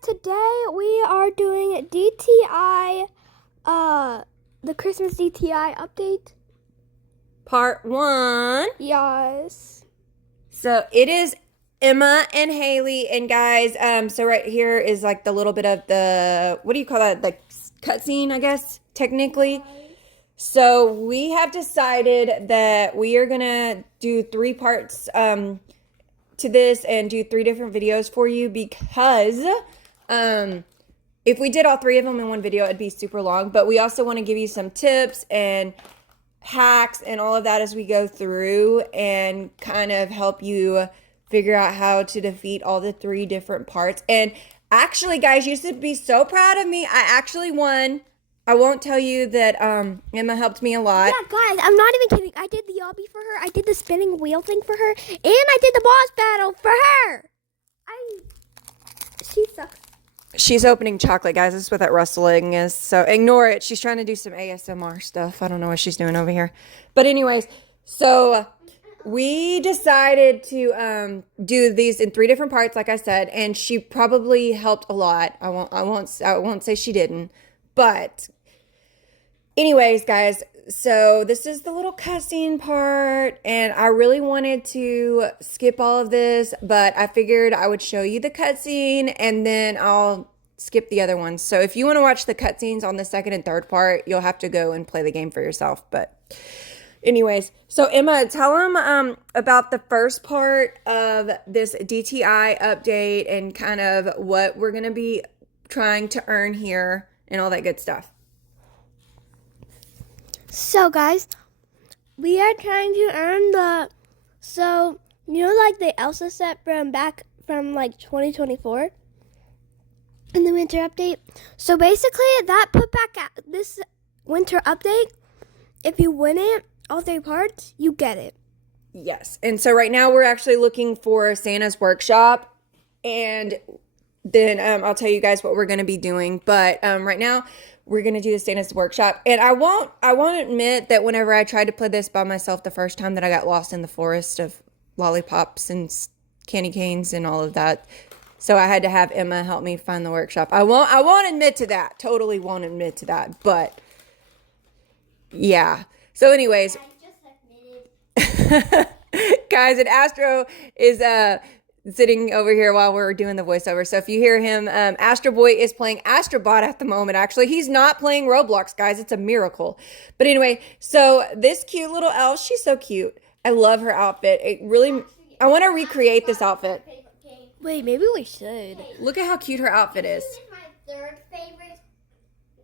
Today we are doing DTI, the Christmas DTI update. Part 1. Yes. So it is Emma and Haley, and guys, so right here is like the little bit of the, what do you call that? Like cutscene, I guess, technically. So we have decided that we are gonna do 3 parts to this and do 3 different videos for you because if we did all 3 of them in one video, it'd be super long. But we also want to give you some tips and hacks and all of that as we go through and kind of help you figure out how to defeat all the 3 different parts. And actually, guys, you should be so proud of me. I actually won. I won't tell you that Emma helped me a lot. Yeah, guys, I'm not even kidding. I did the obby for her. I did the spinning wheel thing for her. And I did the boss battle for her. She sucks. She's opening chocolate, guys. This is what that rustling is. So ignore it. She's trying to do some ASMR stuff. I don't know what she's doing over here. But anyways, so we decided to do these in 3 different parts, like I said, and she probably helped a lot. I won't say she didn't. But anyways, guys, so this is the little cussing part, and I really wanted to skip all of this, but I figured I would show you the cutscene and then I'll skip the other ones. So if you want to watch the cutscenes on the 2nd and 3rd part, you'll have to go and play the game for yourself. But anyways, so Emma, tell them about the first part of this DTI update and kind of what we're going to be trying to earn here and all that good stuff. So, guys, we are trying to earn like the Elsa set from like 2024 in the winter update. So basically, that put back this winter update. If you win it, all 3 parts, you get it. Yes. And so right now we're actually looking for Santa's workshop, and then I'll tell you guys what we're going to be doing. But right now we're going to do the Santa's workshop. And I won't admit that whenever I tried to play this by myself the first time, that I got lost in the forest of lollipops and candy canes and all of that. So I had to have Emma help me find the workshop. I won't admit to that. Totally won't admit to that. But yeah. So anyways, guys, and Astro is sitting over here while we're doing the voiceover. So if you hear him, Astroboy is playing Astrobot at the moment. Actually, he's not playing Roblox, guys. It's a miracle. But anyway, so this cute little elf, she's so cute. I love her outfit. I want to recreate this outfit. Wait, maybe we should. Look at how cute her outfit is. This is my 3rd favorite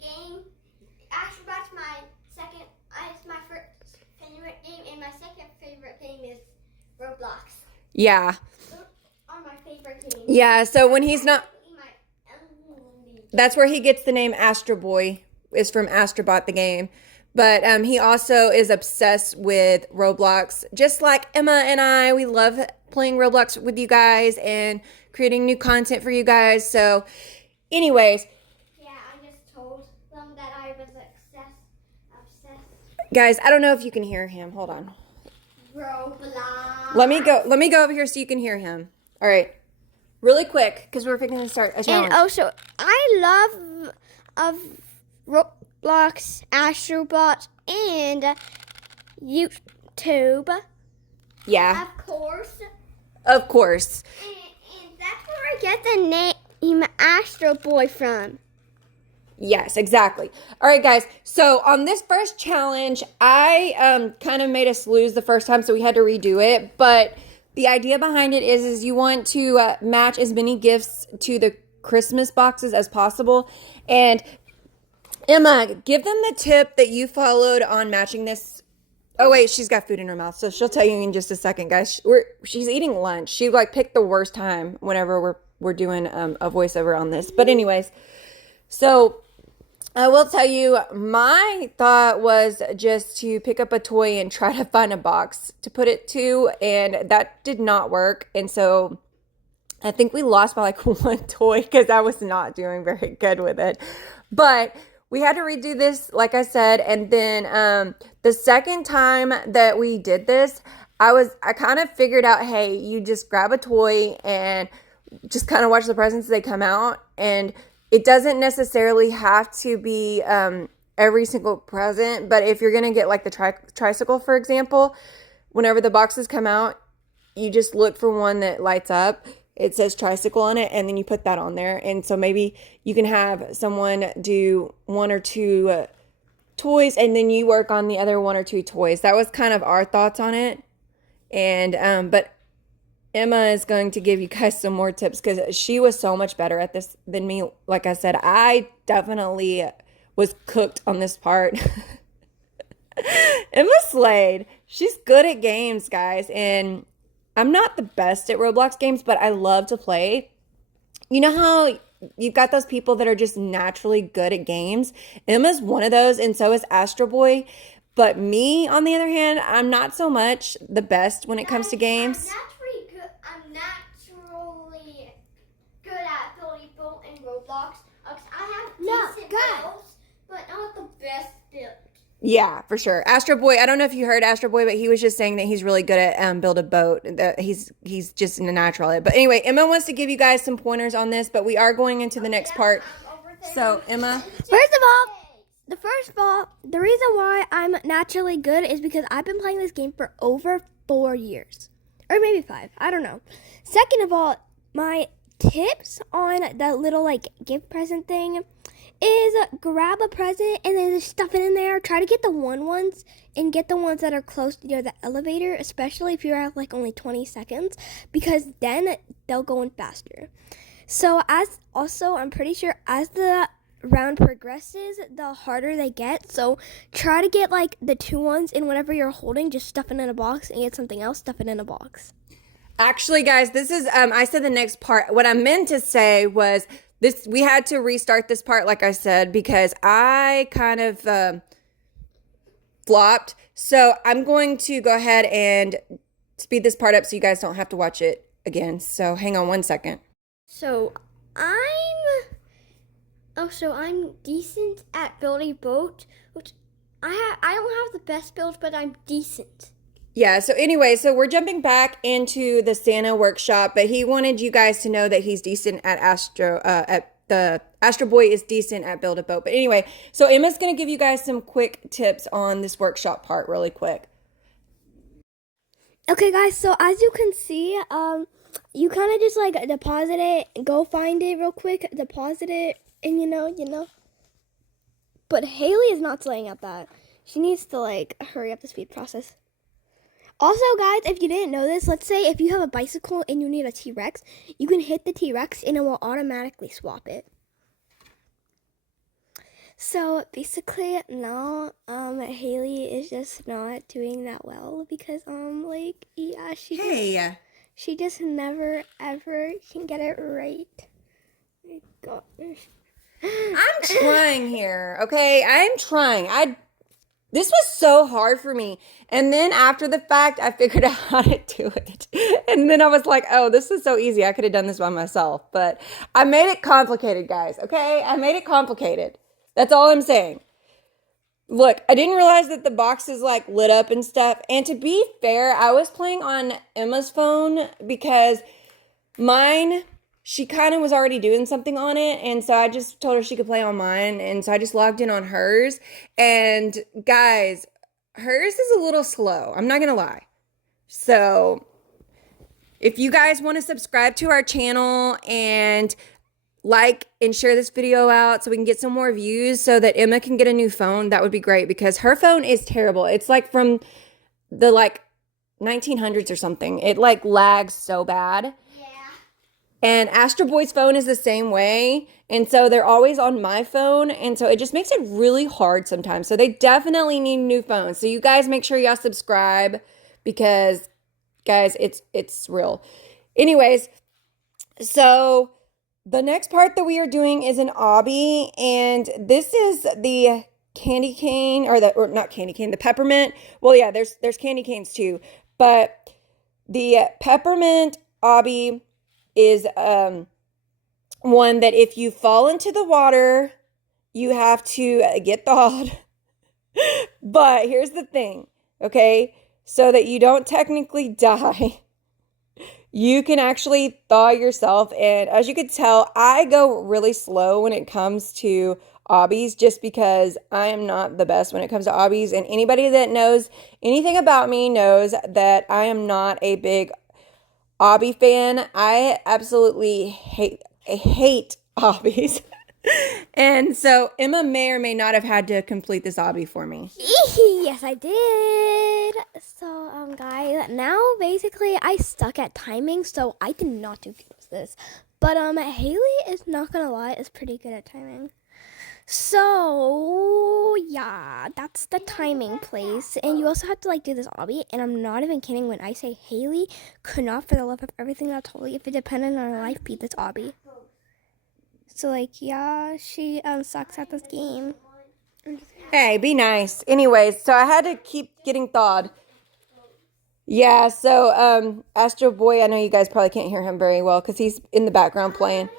game. Astrobot's my 2nd. It's my 1st favorite game, and my 2nd favorite game is Roblox. Yeah. Those are my favorite games. Yeah, so when he's not... That's where he gets the name Astroboy, is from Astrobot the game. But he also is obsessed with Roblox. Just like Emma and I, we love playing Roblox with you guys and creating new content for you guys. So anyways. Yeah, I just told them that I was obsessed. Guys, I don't know if you can hear him. Hold on. Roblox. Let me go over here so you can hear him. All right. Really quick, because we're fixing to start a challenge. And also, I love Roblox, Astrobot, and YouTube. Yeah. Of course. Of course. And that's where I get the name Astro Boy from. Yes, exactly. All right, guys. So on this first challenge, I kind of made us lose the first time, so we had to redo it. But the idea behind it is you want to match as many gifts to the Christmas boxes as possible. And Emma, give them the tip that you followed on matching this. Oh, wait, she's got food in her mouth, so she'll tell you in just a second, guys. She's eating lunch. She, picked the worst time whenever we're doing a voiceover on this. But anyways, so I will tell you, my thought was just to pick up a toy and try to find a box to put it to, and that did not work. And so I think we lost by 1 toy because I was not doing very good with it. But we had to redo this, like I said, and then the second time that we did this, I kind of figured out, hey, you just grab a toy and just kind of watch the presents as they come out. And it doesn't necessarily have to be every single present, but if you're going to get like the tricycle, for example, whenever the boxes come out, you just look for one that lights up. It says tricycle on it, and then you put that on there. And so maybe you can have someone do 1 or 2 toys, and then you work on the other 1 or 2 toys. That was kind of our thoughts on it. And but Emma is going to give you guys some more tips because she was so much better at this than me. Like I said, I definitely was cooked on this part. Emma slayed. She's good at games, guys, and I'm not the best at Roblox games, but I love to play. You know how you've got those people that are just naturally good at games? Emma's one of those, and so is Astroboy. But me, on the other hand, I'm not so much the best when it comes to games. I'm naturally good at building boat and Roblox. I have decent builds, but not the best build. Yeah, for sure. Astro Boy, I don't know if you heard Astro Boy, but he was just saying that he's really good at build a boat. That he's just a natural at it. But anyway, Emma wants to give you guys some pointers on this, but we are going into the next part. So, Emma. First of all, the reason why I'm naturally good is because I've been playing this game for over 4 years. Or maybe 5. I don't know. Second of all, my tips on that little like gift present thing is grab a present and then just stuff it in there. Try to get the ones and get the ones that are close near the elevator, especially if you have like only 20 seconds, because then they'll go in faster. So I'm pretty sure as the round progresses, the harder they get. So try to get like the 2 ones, and whatever you're holding, just stuff it in a box, and get something else, stuff it in a box. Actually, guys, this is I said the next part. What I meant to say was this: we had to restart this part, like I said, because I kind of flopped. So I'm going to go ahead and speed this part up so you guys don't have to watch it again. So hang on 1 second. So I'm decent at building boat, which I don't have the best build, but I'm decent. Yeah, so anyway, so we're jumping back into the Santa workshop, but he wanted you guys to know that he's decent at Astro Boy is decent at build a boat. But anyway, so Emma's going to give you guys some quick tips on this workshop part really quick. Okay, guys, so as you can see, you kind of just like deposit it, go find it real quick, deposit it, and you know. But Hailey is not slaying at that. She needs to like hurry up the speed process. Also, guys, if you didn't know this, let's say if you have a bicycle and you need a T-Rex, you can hit the T-Rex and it will automatically swap it. So basically, no, Hailey is just not doing that well because she just never ever can get it right. Oh my gosh. I'm trying here, okay? I'm trying. This was so hard for me. And then after the fact, I figured out how to do it. And then I was like, oh, this is so easy. I could have done this by myself. But I made it complicated, guys, okay? I made it complicated. That's all I'm saying. Look, I didn't realize that the box is like lit up and stuff. And to be fair, I was playing on Emma's phone because mine, she kind of was already doing something on it. And so I just told her she could play on mine. And so I just logged in on hers. And guys, hers is a little slow. I'm not going to lie. So if you guys want to subscribe to our channel and like and share this video out so we can get some more views so that Emma can get a new phone, that would be great because her phone is terrible. It's like from the 1900s or something. It like lags so bad. And Astro Boy's phone is the same way. And so they're always on my phone. And so it just makes it really hard sometimes. So they definitely need new phones. So you guys make sure y'all subscribe because, guys, it's real. Anyways, so the next part that we are doing is an obby. And this is the candy cane or not candy cane, the peppermint. Well, yeah, there's candy canes too. But the peppermint obby is one that if you fall into the water, you have to get thawed. But here's the thing, okay? So that you don't technically die, you can actually thaw yourself. And as you could tell, I go really slow when it comes to obbies just because I am not the best when it comes to obbies. And anybody that knows anything about me knows that I am not a big obby fan. I absolutely hate obbies. And so Emma may or may not have had to complete this obby for me. Yes, I did. So, guys, now basically I suck at timing, so I did not do good with this. But Hailey is not gonna lie, is pretty good at timing. So yeah, that's the timing place. And you also have to like do this obby. And I'm not even kidding when I say Hailey could not for the love of everything I told you if it depended on her life beat this obby. So like yeah, she sucks at this game. Hey, be nice. Anyways, so I had to keep getting thawed. Yeah, so Astro Boy, I know you guys probably can't hear him very well because he's in the background playing.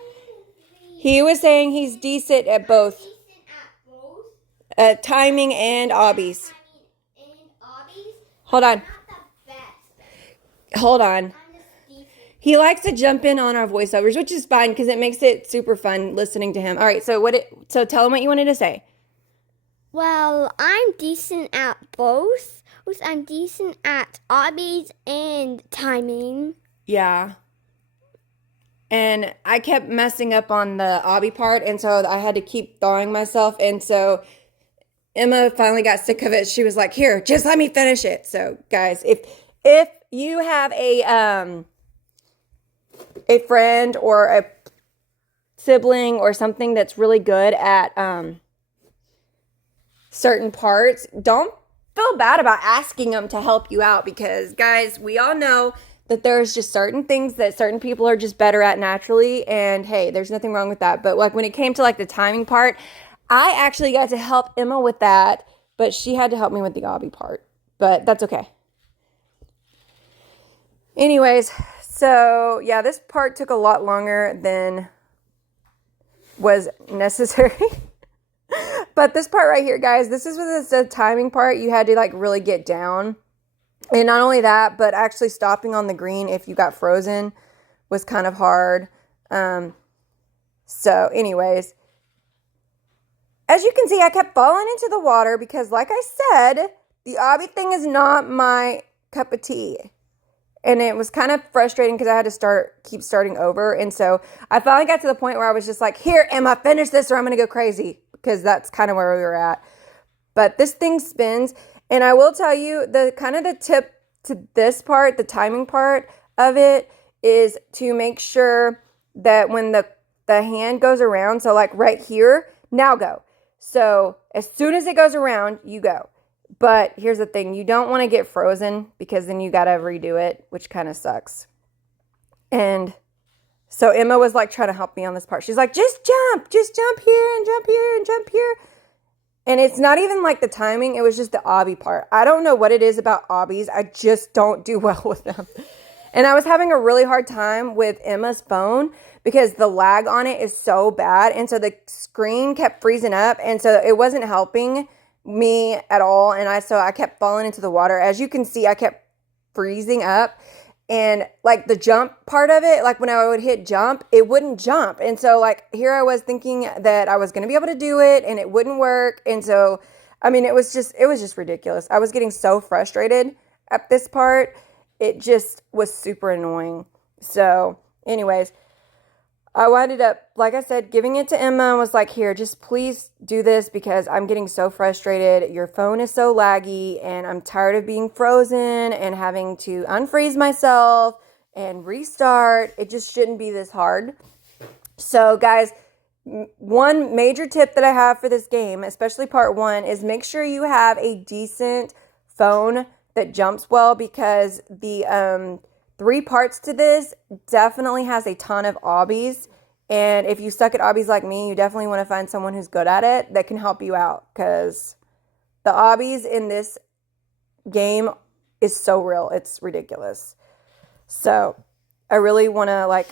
He was saying he's decent at both. Timing and obbies. Hold on. Hold on. He likes to jump in on our voiceovers, which is fine because it makes it super fun listening to him. All right, so so tell him what you wanted to say. Well, I'm decent at both. I'm decent at obbies and timing. Yeah. And I kept messing up on the obby part, and so I had to keep thawing myself. And so Emma finally got sick of it. She was like, "Here, just let me finish it." So, guys, if you have a friend or a sibling or something that's really good at certain parts, don't feel bad about asking them to help you out because, guys, we all know that there's just certain things that certain people are just better at naturally, and hey, there's nothing wrong with that. But like when it came to like the timing part, I actually got to help Emma with that, but she had to help me with the obby part. But that's okay. Anyways, so yeah, this part took a lot longer than was necessary. But this part right here, guys, this is the timing part. You had to like really get down. And not only that, but actually stopping on the green if you got frozen was kind of hard. So anyways, as you can see, I kept falling into the water because like I said, the obby thing is not my cup of tea. And it was kind of frustrating because I had to keep starting over. And so I finally got to the point where I was just like, "Here, Emma, finish this or I'm going to go crazy." Because that's kind of where we were at. But this thing spins. And I will tell you, the tip to this part, the timing part of it, is to make sure that when the hand goes around, so like right here, now go. So as soon as it goes around, you go. But here's the thing, you don't want to get frozen because then you got to redo it, which kind of sucks. And so Emma was like trying to help me on this part. She's like, just jump here and jump here and jump here. And it's not even like the timing, it was just the obby part. I don't know what it is about obbies. I just don't do well with them. And I was having a really hard time with Emma's phone because the lag on it is so bad. And so the screen kept freezing up. And so it wasn't helping me at all. And so I kept falling into the water. As you can see, I kept freezing up. And like the jump part of it, like when I would hit jump, it wouldn't jump. And so like here I was thinking that I was going to be able to do it and it wouldn't work. And so, I mean, it was just ridiculous. I was getting so frustrated at this part. It just was super annoying. So anyways, I wound up, like I said, giving it to Emma and was like, "Here, just please do this because I'm getting so frustrated. Your phone is so laggy and I'm tired of being frozen and having to unfreeze myself and restart. It just shouldn't be this hard." So guys, one major tip that I have for this game, especially part 1, is make sure you have a decent phone that jumps well because the 3 parts to this definitely has a ton of obbies. And if you suck at obbies like me, you definitely want to find someone who's good at it that can help you out because the obbies in this game is so real. It's ridiculous. So I really want to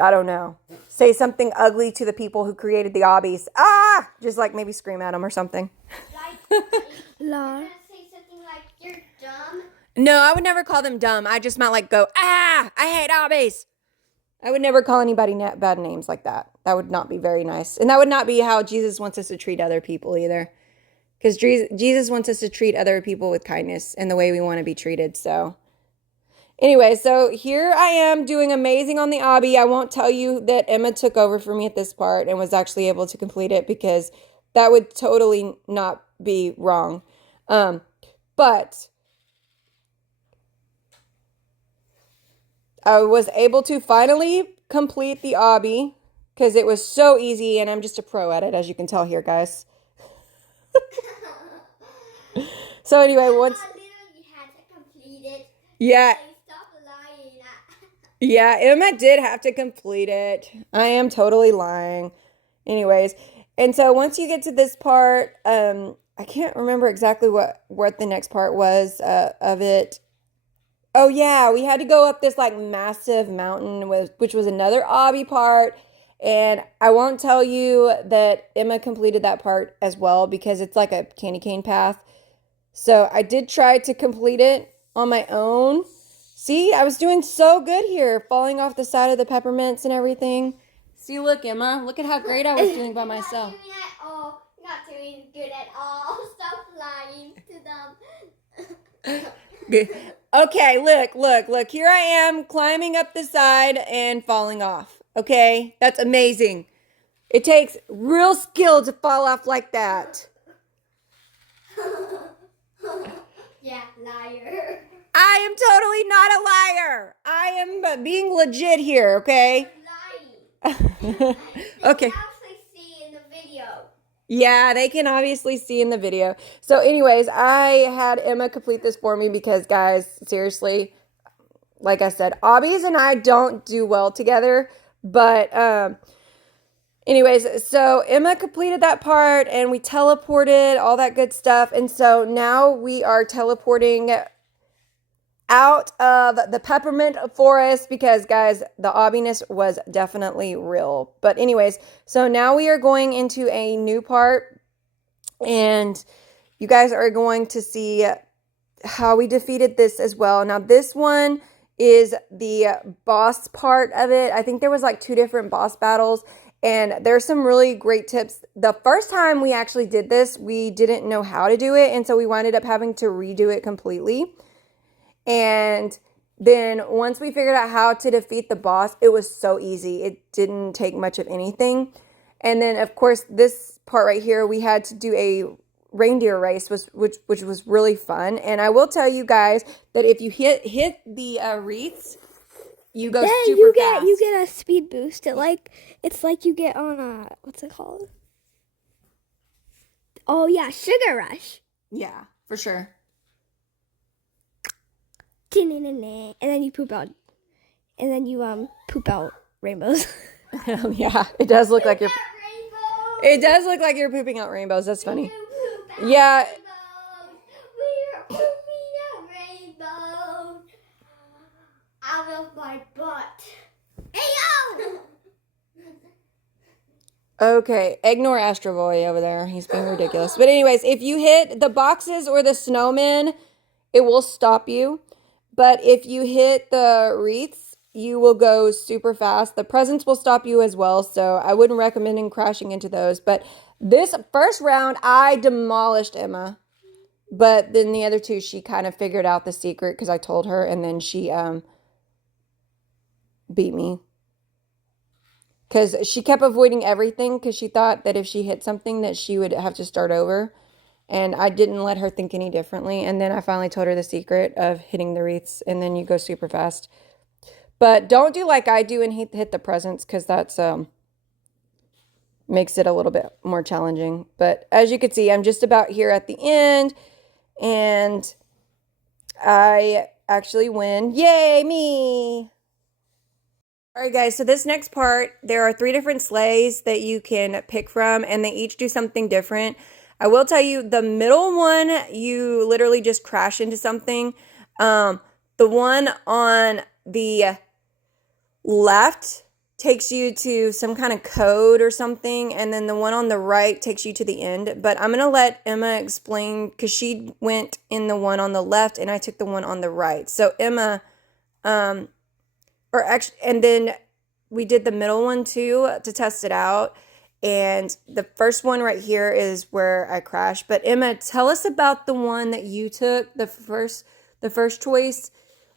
I don't know, say something ugly to the people who created the obbies. Just like maybe scream at them or something. Like, La. say something like, "You're dumb." No, I would never call them dumb. I just might like go, I hate obbies. I would never call anybody bad names like that. That would not be very nice. And that would not be how Jesus wants us to treat other people either. Because Jesus wants us to treat other people with kindness and the way we want to be treated. So anyway, so here I am doing amazing on the obby. I won't tell you that Emma took over for me at this part and was actually able to complete it because that would totally not be wrong. But I was able to finally complete the obby because it was so easy and I'm just a pro at it, as you can tell here, guys. So anyway, once... literally had to complete it. Yeah. Stop lying. Yeah, Emma did have to complete it. I am totally lying. Anyways, and so once you get to this part, I can't remember exactly what the next part was of it. Oh yeah, we had to go up this like massive mountain which was another obby part. And I won't tell you that Emma completed that part as well because it's like a candy cane path. So I did try to complete it on my own. See, I was doing so good here, falling off the side of the peppermints and everything. See, look, Emma, look at how great I was doing by myself. Not doing at all. Not doing good at all. Stop lying to them. Okay, look. Here I am climbing up the side and falling off. Okay, that's amazing. It takes real skill to fall off like that. Yeah, liar. I am totally not a liar. I am being legit here, okay? You're lying. Okay. You can actually see in the video. Yeah, they can obviously see in the video. So anyways, I had Emma complete this for me because, guys, seriously, like I said, obbies and I don't do well together. But anyways, so Emma completed that part and we teleported, all that good stuff. And so now we are teleporting out of the peppermint forest because, guys, the obbiness was definitely real. But anyways, so now we are going into a new part and you guys are going to see how we defeated this as well. Now this one is the boss part of it. I think there was like 2 different boss battles and there's some really great tips. The first time we actually did this, we didn't know how to do it and so we winded up having to redo it completely. And then once we figured out how to defeat the boss, it was so easy. It didn't take much of anything. And then, of course, this part right here, we had to do a reindeer race, which was really fun. And I will tell you guys that if you hit the wreaths, you go super fast. You get a speed boost. It's like you get on a, what's it called? Oh yeah, Sugar Rush. Yeah, for sure. And then you poop out. And then you poop out rainbows. Yeah, it does look like you're. Rainbow. It does look like you're pooping out rainbows. That's funny. Poop out Yeah. rainbows. We are pooping out rainbows out of my butt. Hey yo! Okay, ignore Astroboy over there. He's being ridiculous. But anyways, if you hit the boxes or the snowmen, it will stop you. But if you hit the wreaths, you will go super fast. The presents will stop you as well, so I wouldn't recommend crashing into those. But this first round, I demolished Emma. But then the other 2, she kind of figured out the secret because I told her, and then she beat me. Because she kept avoiding everything because she thought that if she hit something that she would have to start over. And I didn't let her think any differently. And then I finally told her the secret of hitting the wreaths. And then you go super fast. But don't do like I do and hit the presents because that's makes it a little bit more challenging. But as you can see, I'm just about here at the end. And I actually win. Yay, me! All right, guys, so this next part, there are 3 different sleighs that you can pick from. And they each do something different. I will tell you, the middle one, you literally just crash into something. The one on the left takes you to some kind of code or something, and then the one on the right takes you to the end. But I'm going to let Emma explain because she went in the one on the left and I took the one on the right. So Emma, and then we did the middle one too to test it out. And the first one right here is where I crashed. But Emma, tell us about the one that you took, the first choice,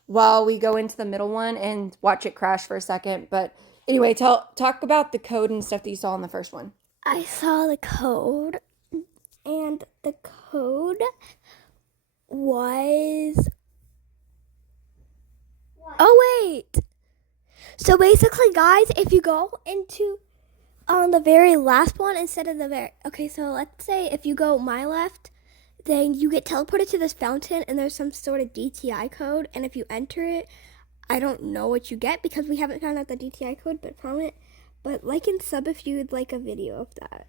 while we go into the middle one and watch it crash for a second. But anyway, talk about the code and stuff that you saw in the first one. I saw the code, and the code was... What? Oh, wait. So basically, guys, if you go into on the very last one instead of the very... Okay, so let's say if you go my left, then you get teleported to this fountain, and there's some sort of DTI code, and if you enter it, I don't know what you get because we haven't found out the DTI code, but from it. But like and sub if you would like a video of that.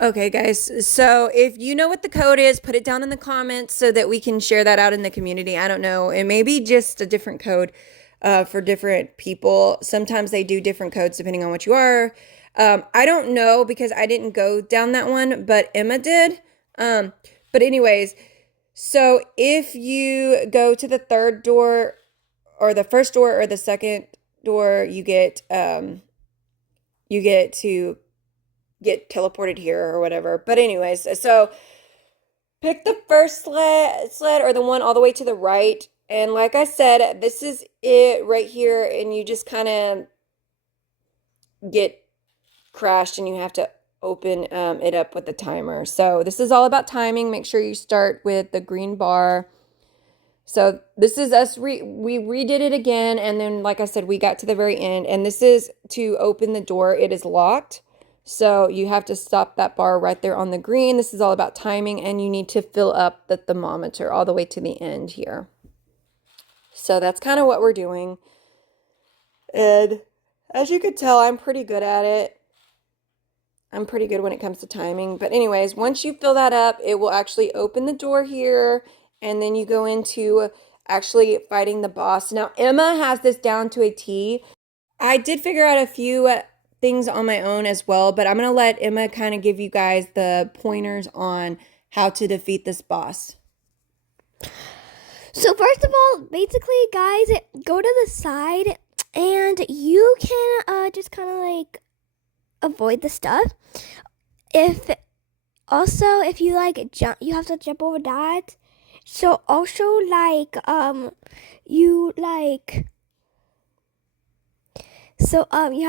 Okay, guys. So if you know what the code is, put it down in the comments so that we can share that out in the community. I don't know. It may be just a different code for different people. Sometimes they do different codes depending on what you are. I don't know because I didn't go down that one, but Emma did. But anyways, so if you go to the third door or the first door or the second door, you get to get teleported here or whatever. But anyways, so pick the first sled or the one all the way to the right. And like I said, this is it right here. And you just kind of get crashed and you have to open it up with the timer. So this is all about timing. Make sure you start with the green bar. So this is us, we redid it again. And then, like I said, we got to the very end. And this is to open the door. It is locked. So you have to stop that bar right there on the green. This is all about timing. And you need to fill up the thermometer all the way to the end here. So that's kind of what we're doing. And as you could tell, I'm pretty good at it. I'm pretty good when it comes to timing. But anyways, once you fill that up, it will actually open the door here. And then you go into actually fighting the boss. Now, Emma has this down to a T. I did figure out a few things on my own as well. But I'm going to let Emma kind of give you guys the pointers on how to defeat this boss. So first of all, basically, guys, go to the side. And you can just kind of like avoid the stuff. If you like jump, you have to jump over that. So also like you have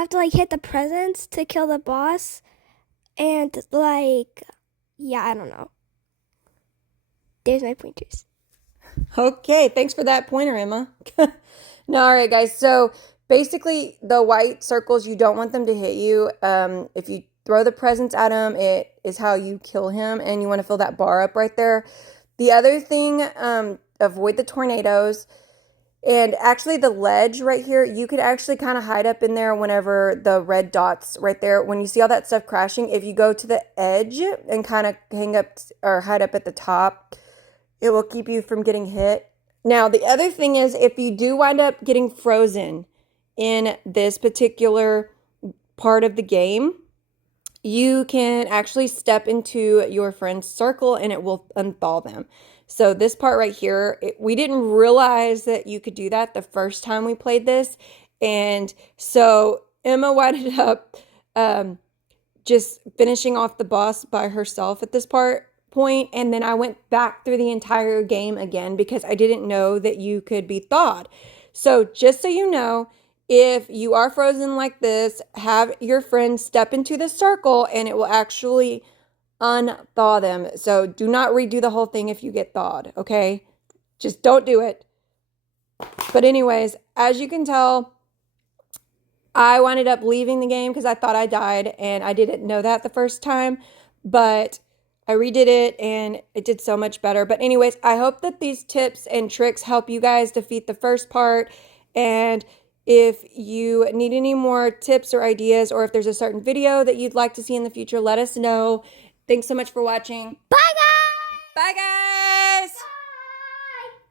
to like hit the presents to kill the boss, and like I don't know. There's my pointers. Okay, thanks for that pointer, Emma. No, all right, guys. So basically, the white circles, you don't want them to hit you. If you throw the presents at him, it is how you kill him, and you want to fill that bar up right there. The other thing, avoid the tornadoes. And actually, the ledge right here, you could actually kind of hide up in there whenever the red dots right there, when you see all that stuff crashing, if you go to the edge and kind of hang up or hide up at the top, it will keep you from getting hit. Now, the other thing is, if you do wind up getting frozen in this particular part of the game, you can actually step into your friend's circle and it will unthaw them. So this part right here, we didn't realize that you could do that the first time we played this. And so Emma wound up just finishing off the boss by herself at this point. And then I went back through the entire game again because I didn't know that you could be thawed. So just so you know, if you are frozen like this, have your friend step into the circle and it will actually unthaw them. So do not redo the whole thing if you get thawed, okay? Just don't do it. But anyways, as you can tell, I wound up leaving the game because I thought I died and I didn't know that the first time, but I redid it and it did so much better. But anyways, I hope that these tips and tricks help you guys defeat the first part. And if you need any more tips or ideas, or if there's a certain video that you'd like to see in the future, let us know. Thanks so much for watching. Bye, guys! Bye, guys!